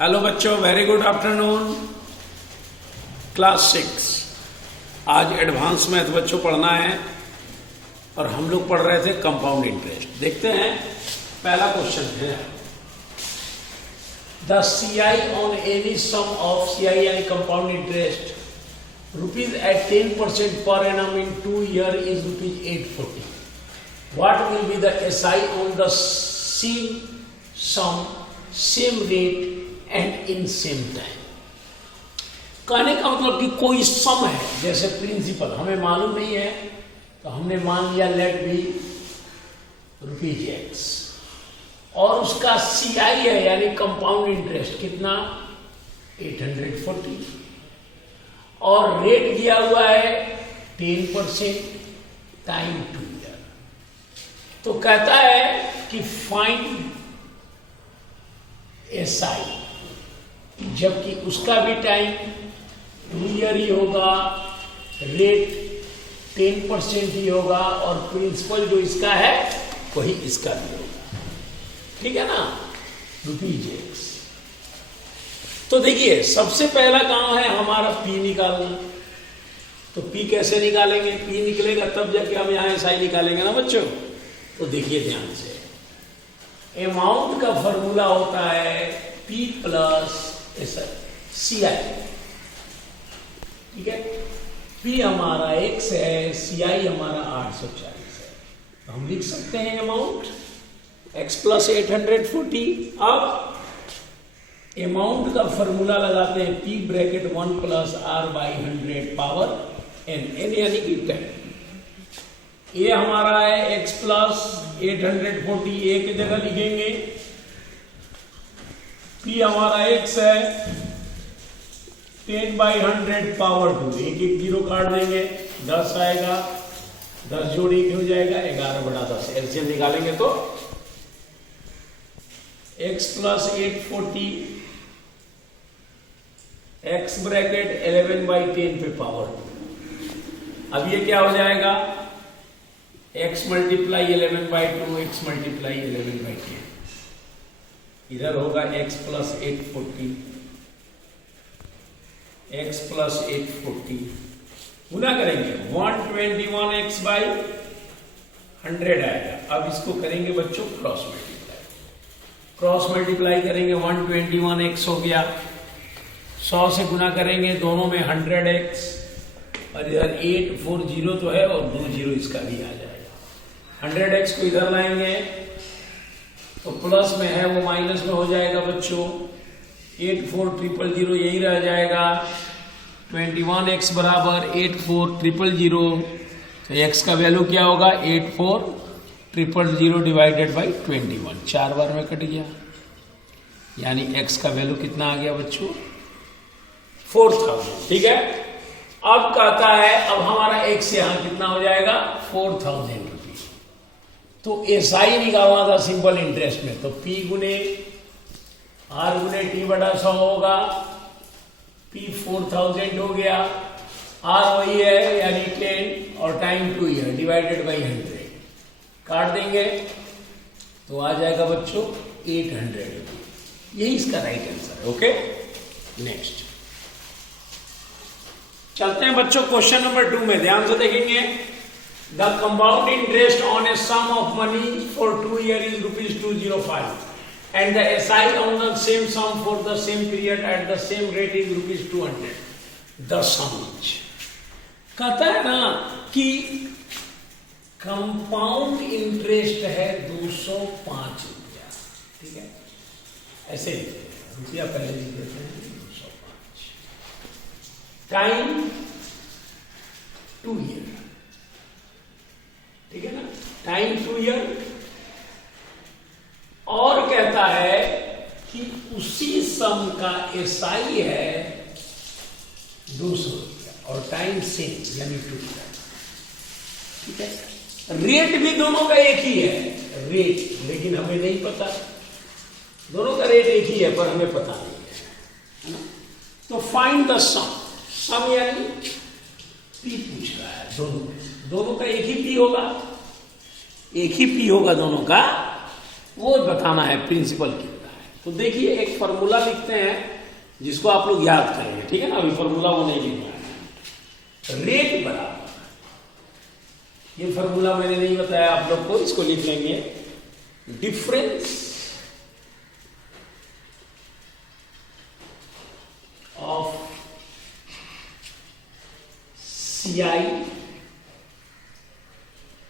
Hello बच्चों, very good afternoon. Class 6 आज advance math बच्चों पढ़ना है और हम लोग पढ़ रहे थे कंपाउंड इंटरेस्ट। देखते हैं पहला क्वेश्चन है the CI on any sum of CI यानी compound interest rupees at 10% per annum in 2 year is rupees 840. What will be the SI on the same sum same rate and in same time. कहने का मतलब कि कोई सम है, जैसे principal हमें मालूम नहीं है तो हमने मान लिया लेट बी रुपीज X और उसका CI है यानी कंपाउंड इंटरेस्ट कितना 840 और रेट दिया हुआ है 10% टाइम 2 ईयर। तो कहता है कि फाइंड SI, जबकि उसका भी टाइम 2 ईयर ही होगा, रेट 10% ही होगा और प्रिंसिपल जो इसका है वही इसका भी होगा। ठीक है ना, रुपीज X। तो देखिए सबसे पहला काम है हमारा P निकालना। तो P कैसे निकालेंगे? P निकलेगा तब जाके हम यहाँ SI निकालेंगे ना बच्चों। तो देखिए ध्यान से, अमाउंट का फॉर्मूला होता है P प्लस CI। ठीक है, P हमारा X है, CI हमारा 840 है। तो हम लिख सकते हैं अमाउंट X प्लस 840। अब अमाउंट का फॉर्मूला लगाते हैं P bracket 1 plus R by 100 power N यानी कि 10। ये हमारा है X प्लस 840, A की जगह लिखेंगे। P हमारा X है 10 बाई 100 पावर 2, एक एक जीरो काट देंगे, 10 आएगा, 10 जोड़ 1 हो जाएगा, 11 बटा 10 एलसीएम निकालेंगे तो X plus 840 X bracket 11 by 10 पे पावर 2। अब ये क्या हो जाएगा X multiply 11 by 2, X multiply 11 by 10। इधर होगा X प्लस 840 X प्लस 840 गुना करेंगे 121X बाई 100 आएगा। अब इसको करेंगे बच्चों क्रॉस मल्टीप्लाई करेंगे 121X हो गया, 100 से गुना करेंगे दोनों में 100X और इधर 840 तो है और 2 जीरो इसका भी आ जाएगा। 100X को इधर लाएंगे तो प्लस में है वो माइनस में हो जाएगा बच्चों, 84000 यही रह जाएगा। 21X बराबर 84000, तो X का वैल्यू क्या होगा 84000 डिवाइडेड बाई 21, 4 बार में कट गया, यानी X का वैल्यू कितना आ गया बच्चों 4000। ठीक है, अब कहता है अब हमारा X यहां कितना हो जाएगा 4000 रुपीज। तो SI निकालना था सिंपल इंटरेस्ट में, तो P गुने R गुने T बटा 100 होगा। P 4000 हो गया, R वही है यानी 10 और टाइम 2 ईयर डिवाइडेड बाई 100 काट देंगे तो आ जाएगा बच्चों 800 रुपीज। यही इसका राइट आंसर है। ओके, नेक्स्ट चलते हैं बच्चों क्वेश्चन नंबर 2 में, ध्यान से देखेंगे। The compound interest on a sum of money for 2 year is rupees 205 and the SI on the same sum for the same period at the same rate is rupees 200. The sum is, कहता है ना कि compound interest है 205 रुपया। ठीक है, ऐसे लिखते हैं, रुपया पहले लिख देते हैं 205, टाइम 2 ईयर। ठीक है ना, टाइम 2 ईयर। और कहता है कि उसी सम का SI है 200 रुपया और टाइम सेम यानी 2 ईयर। ठीक है, रेट भी दोनों का एक ही है, रेट, लेकिन हमें नहीं पता, दोनों का रेट एक ही है पर हमें पता नहीं है ना। तो फाइंड द सम यानी P पूछ रहा है, दोनों का एक ही P होगा, एक ही P होगा दोनों का, वो बताना है प्रिंसिपल कितना है। तो देखिए एक फॉर्मूला लिखते हैं जिसको आप लोग याद करेंगे, ठीक है ना। अभी फॉर्मूला वो नहीं लिखना है। रेट बराबर, ये फॉर्मूला मैंने नहीं बताया आप लोग को, इसको लिख लेंगे difference of CI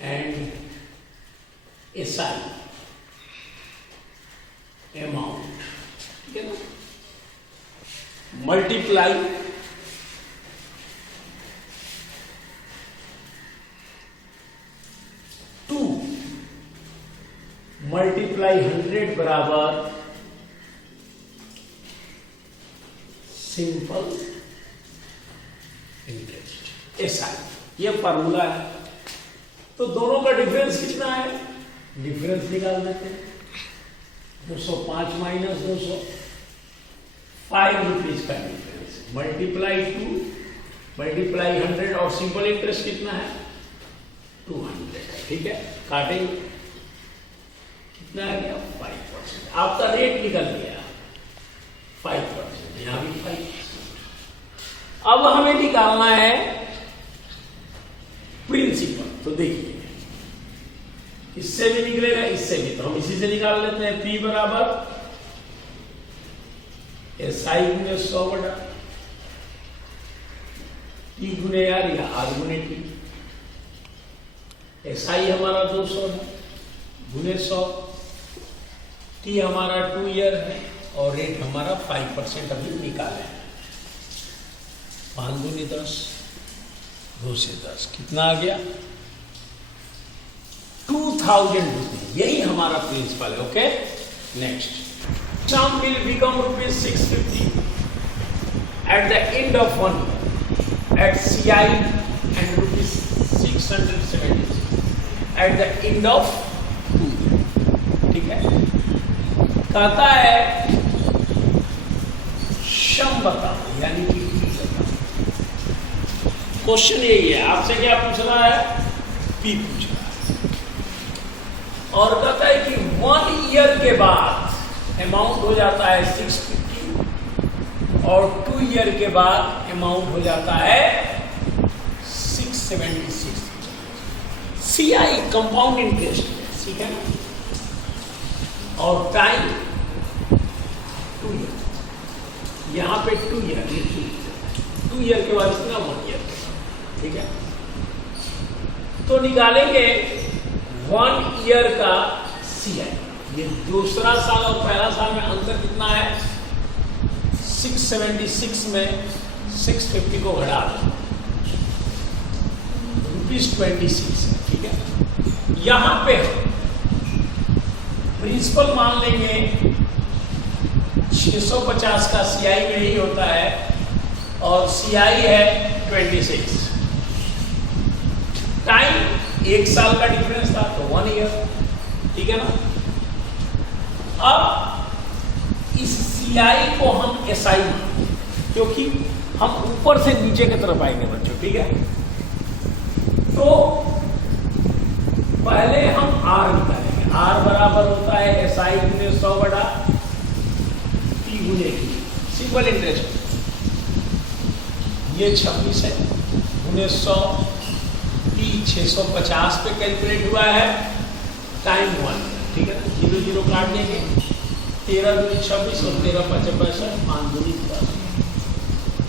and SI amount, ठीक है ना, मल्टीप्लाई टू मल्टीप्लाई 100 बराबर सिंपल इंटरेस्ट SI, ये फॉर्मूला है। तो दोनों का डिफरेंस कितना है, डिफरेंस निकाल देते हैं। 205 माइनस 200, 5 रुपीज का डिफरेंस, मल्टीप्लाई 2 मल्टीप्लाई 100 और सिंपल इंटरेस्ट कितना है 200 है, ठीक है। काटेंगे कितना आ गया 5%, आपका रेट निकल गया 5%, यहां भी 5%। अब हमें निकालना है प्रिंसिपल। तो देखिए इससे भी निकलेगा, इससे भी, तो हम इसी से निकाल लेते हैं। P बराबर SI गुने 100 बटा T गुने R या R गुने T। SI हमारा 200 है गुने 100, T हमारा 2 ईयर है और रेट हमारा 5% अभी निकाले हैं। 5 दूनी 10, 2 से 10 कितना आ गया 2000 रुपीज, यही हमारा प्रिंसिपल है। Okay, next sum will become rupees 650 at the end of 1 year at CI and rupees 676 at the end of 2 year, ठीक है। कहता है शम बताओ, यानी कि क्वेश्चन यही है, आपसे क्या पूछ रहा है P पूछ रहा है, और कहता है कि 1 ईयर के बाद अमाउंट हो जाता है 650 और 2 ईयर के बाद अमाउंट हो जाता है 676। CI कंपाउंड इंटरेस्ट है, ठीक है ना, और टाइम 2 ईयर, यहां पे 2 ईयर, 2 ईयर के बाद इतना 1 ईयर, ठीक है। तो निकालेंगे 1 ईयर का CI, ये दूसरा साल और पहला साल में अंतर कितना है 676 में 650 को घटा दो, ₹26 है, ठीक है। यहां पे प्रिंसिपल मान लेंगे 650 का CI में ही होता है और CI है 26, टाइम 1 साल का डिफरेंस था तो 1 ईयर, ठीक है ना। अब इस CI को हम SI मानेंगे क्योंकि हम ऊपर से नीचे की तरफ आएंगे बच्चों, ठीक है। तो पहले हम R निकालेंगे, R बराबर होता है SI गुने 100 बटा T गुने की, सिंपल इंटरेस्ट, ये 26 है गुने 100, T 650 पे कैलकुलेट हुआ है, टाइम 1, ठीक है ना। 0 0 काट देंगे, 13 दूनी 26 और 13 5 65, 5 दूनी 10,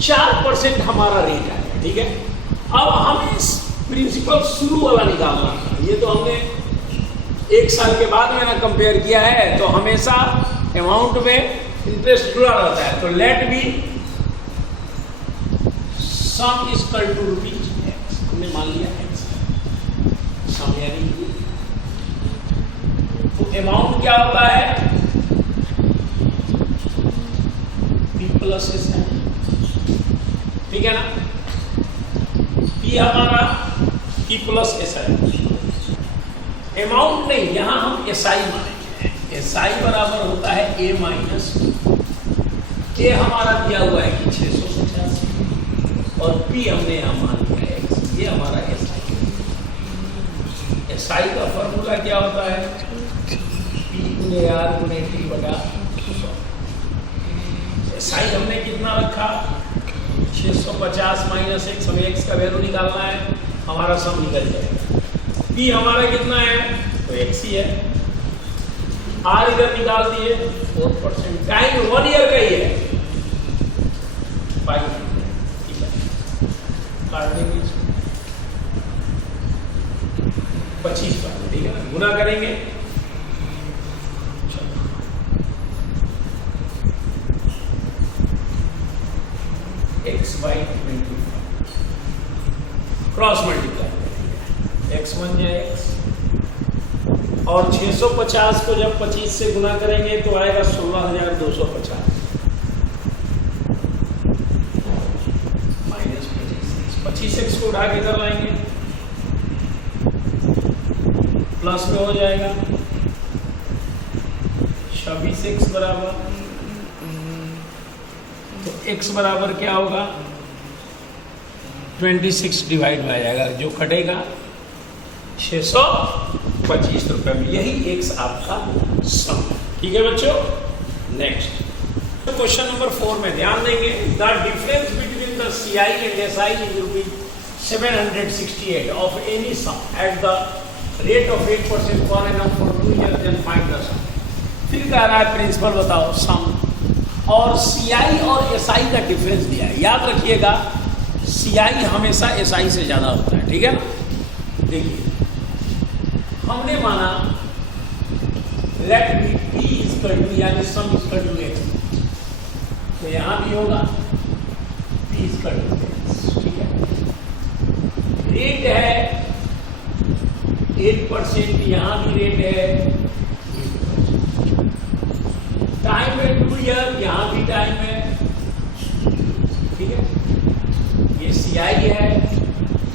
4% हमारा रेट है, ठीक है। अब हमें प्रिंसिपल शुरू वाला निकालना है, ये तो हमने 1 साल के बाद में ना कंपेयर किया है, तो हमेशा अमाउंट में इंटरेस्ट जुड़ा रहता है। तो let be sum is equal to rupees x, हमने मान लिया एक्स सम, यानी तो अमाउंट क्या होता है P प्लस एस है, ठीक है ना। P हमारा P प्लस एस है, अमाउंट नहीं, यहां हम SI मानेंगे। SI बराबर होता है A माइनस, A हमारा दिया हुआ है कि 685 और P हमने यहां मान लिया है X, ये हमारा SI। SI का फॉर्मूला क्या होता है P गुने R गुने T बटा 100। साई हमने कितना रखा 650 माइनस एक्स, हमें एक्स का वैल्यू निकालना है, हमारा सम निकल जाएगा। पी हमारा कितना है तो एक्स ही है, आर इधर निकाल दिए 4%, टाइम 1 ईयर का ही है 5, ठीक है, काट देंगे 25 बार, ठीक है ना, गुना करेंगे x by 25 cross multiply x1 या x, और 650 को जब 25 से गुना करेंगे तो आएगा 16,250 माइनस 25x को उठा के इधर लाएंगे, प्लस में हो जाएगा 26x बराबर, तो x बराबर क्या होगा 26 डिवाइड में आ जाएगा, जो कटेगा 625 रुपए में, यही x आपका सम, ठीक है बच्चों। नेक्स्ट क्वेश्चन नंबर 4 में ध्यान देंगे, the difference between the CI and SI is rupees 768 of any sum at the rate of 8% per annum for 2 year, then find the sum. फिर कह रहा है प्रिंसिपल बताओ सम, और CI और SI का डिफरेंस दिया है, याद रखिएगा CI हमेशा SI से ज्यादा होता है, ठीक है ना। देखिए हमने माना let be P equal to यानी सम इक्वल टू x, तो यहां भी होगा P इक्वल टू x, ठीक है। रेट है 8%, यहां भी रेट है, टाइम है 2 ईयर, यहां भी टाइम है, ठीक है। ये CI है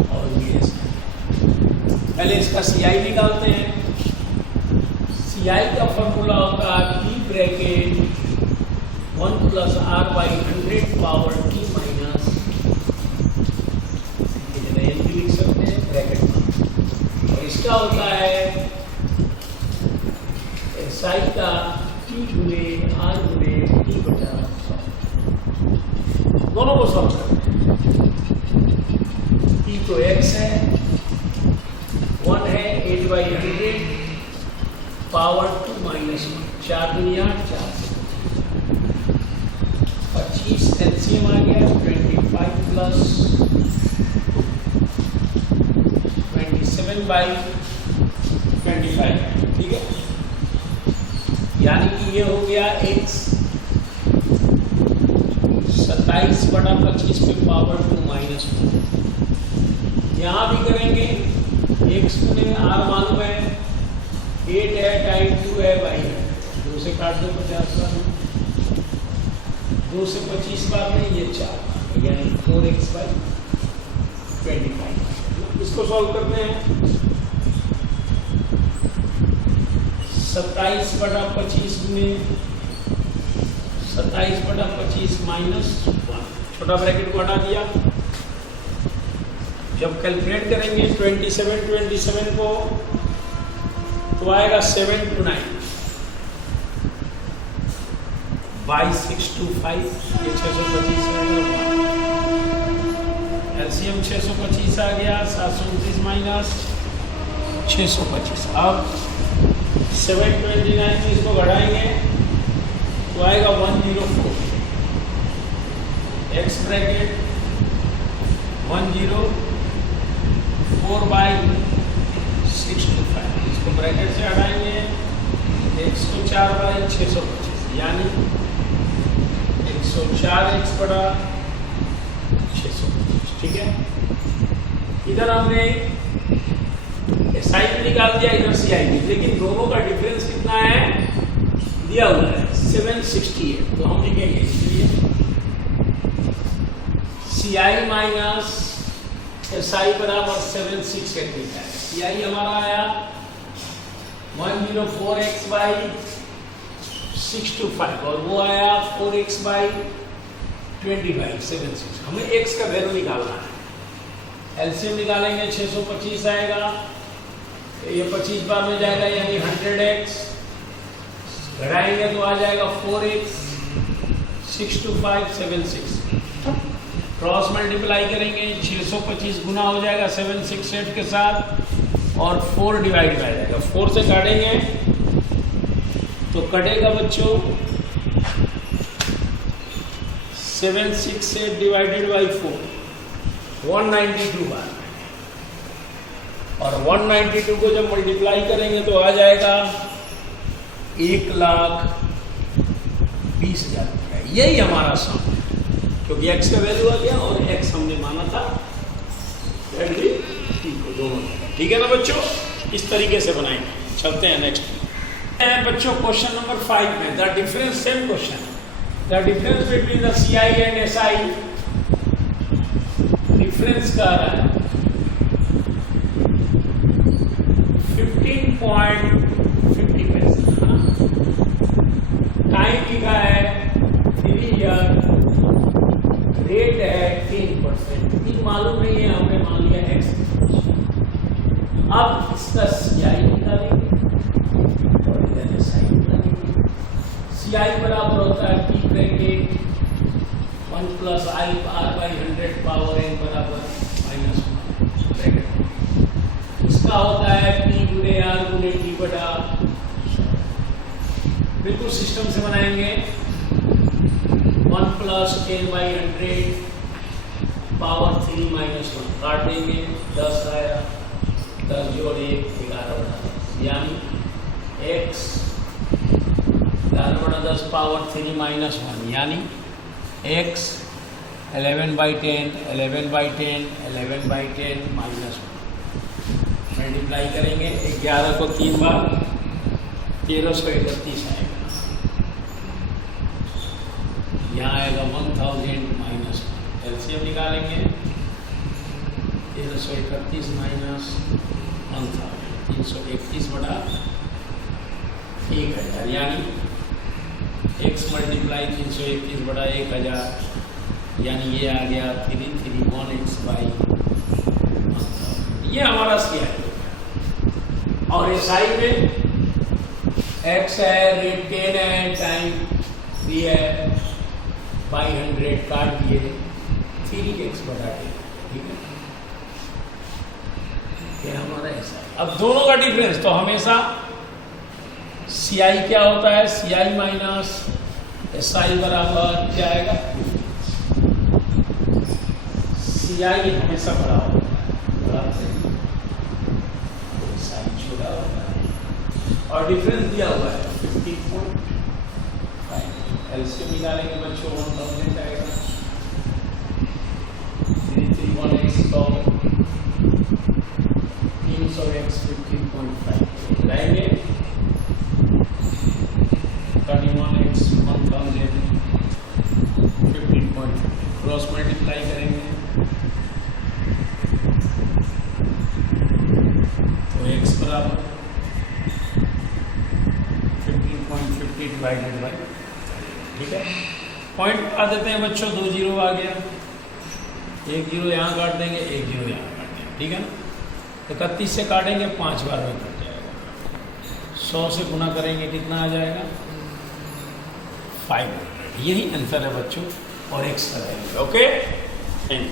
और ये SI। पहले इसका CI निकालते हैं। CI का फॉर्मूला होता है P bracket 1 + R by 100 power T minus, ये भी लिख सकते हैं ब्रैकेट में, और इसका होता है SI का T गुणे R गुणे T बटा 100, दोनों को सॉल्व करते हैं। T तो x है, 1 है 8/100 पावर 2 माइनस 4 दुनिया 4, 25 एलसीएम आ गया 25 प्लस 27/25, ठीक है। यानी कि ये हो गया x 27/25 पे पावर 2 माइनस 2, यहाँ भी करेंगे x गुणे r मालूम है 8 है, टाइम 2 है, y है, 2 से काट दो 50 बार, 2 से 25 बार में ये 4, यानी 4x/25। इसको सॉल्व करते हैं, 27/25 गुणे 27/25 माइनस 1, छोटा ब्रैकेट को हटा दिया। जब कैलकुलेट करेंगे 27 को तो आएगा 7 to 9 बाई 625, ये 625 आएगा, एलसीएम 625 आ गया, 729 माइनस 625। अब 729 में इसको बढ़ाएंगे तो आएगा 104, एक्स ब्रैकेट 104/625, इसको ब्रैकेट से हटाएंगे 104/625, यानी 104x/625, ठीक है। इधर हमने SI भी निकाल दिया, इधर CI भी, लेकिन दोनों का डिफरेंस कितना है दिया हुआ है 768, तो हम लिखेंगे इसलिए CI माइनस SI बराबर 768 लिखा है। CI हमारा आया 104x/625 और वो आया 4x/25, 76। हमें x का वैल्यू निकालना है, एलसीएम निकालेंगे 625 आएगा, ये 25 बार में जाएगा यानी 100x, घटाएंगे तो आ जाएगा 4x, 62576 क्रॉस मल्टीप्लाई करेंगे 625 गुना हो जाएगा 768 के साथ और 4 डिवाइड में आ जाएगा। 4 से काटेंगे तो कटेगा बच्चों 768 डिवाइडेड बाई 4 192 बार, और 192 को जब मल्टीप्लाई करेंगे तो आ जाएगा 1,20,000 रुपया। यही हमारा सम है, क्योंकि x का वैल्यू आ गया और x हमने माना था दोनों। ठीक है ना बच्चों, इस तरीके से बनाएंगे। चलते हैं नेक्स्ट बच्चों क्वेश्चन नंबर 5 में। The difference, same question, the difference between the CI and SI, difference का रहा है 15.50 पैसे। टाइम लिखा है 3 ईयर, रेट है 10%। तीन मालूम नहीं है, हमने मान लिया x। अब इसका CI निकालेंगे और इधर SI निकालेंगे। CI बराबर होता है P bracket 1 plus I R by 100 power n बराबर -1 ब्रैकेट। इसका होता है P गुने R गुने T बटा। बिल्कुल सिस्टम से बनाएंगे। 1 प्लस 10 बाई 100 पावर 3 -1 काट देंगे, 10 आया, 10 जोड़ 1 11 बटा 10, यानी x 11 बटा 10 पावर 3 -1, यानी x 11/10 11/10 11/10 -1 मल्टीप्लाई करेंगे। 11 को 3 बार 1331 आएगा। यहाँ आएगा 1000 -1, एलसीएम निकालेंगे। 1331 -1000 331 बटा 1000, यानी x मल्टीप्लाई 331 बटा 1000, यानी ये आ गया 331x बाई 1000। ये हमारा CI है। और SI में x है, रेट 10 है, टाइम 3 है, बाई 100 काट दिए 3x बटा 10। ठीक है, ये हमारा SI। अब दोनों का डिफरेंस तो हमेशा CI क्या होता है, CI माइनस SI बराबर क्या आएगा, CI हमेशा बड़ा होता है, SI छोटा होता है। और डिफरेंस दिया हुआ है 15.5। एलसीएम निकालेंगे बच्चों, 1000 आएगा। 331x 300x 15.5 लाएंगे। 31x 1000 15.5 क्रॉस मल्टीप्लाई करेंगे तो x बराबर 15.50 डिवाइडेड बाई। ठीक है, पॉइंट आ देते हैं बच्चों, 2 जीरो आ गया, 1 जीरो यहाँ काट देंगे, 1 जीरो यहाँ काट देंगे। ठीक है ना, 31 से काटेंगे 5 बार में कट जाएगा। 100 से गुना करेंगे कितना आ जाएगा 500। यही आंसर है बच्चों, और x का वैल्यू। Okay, thank you.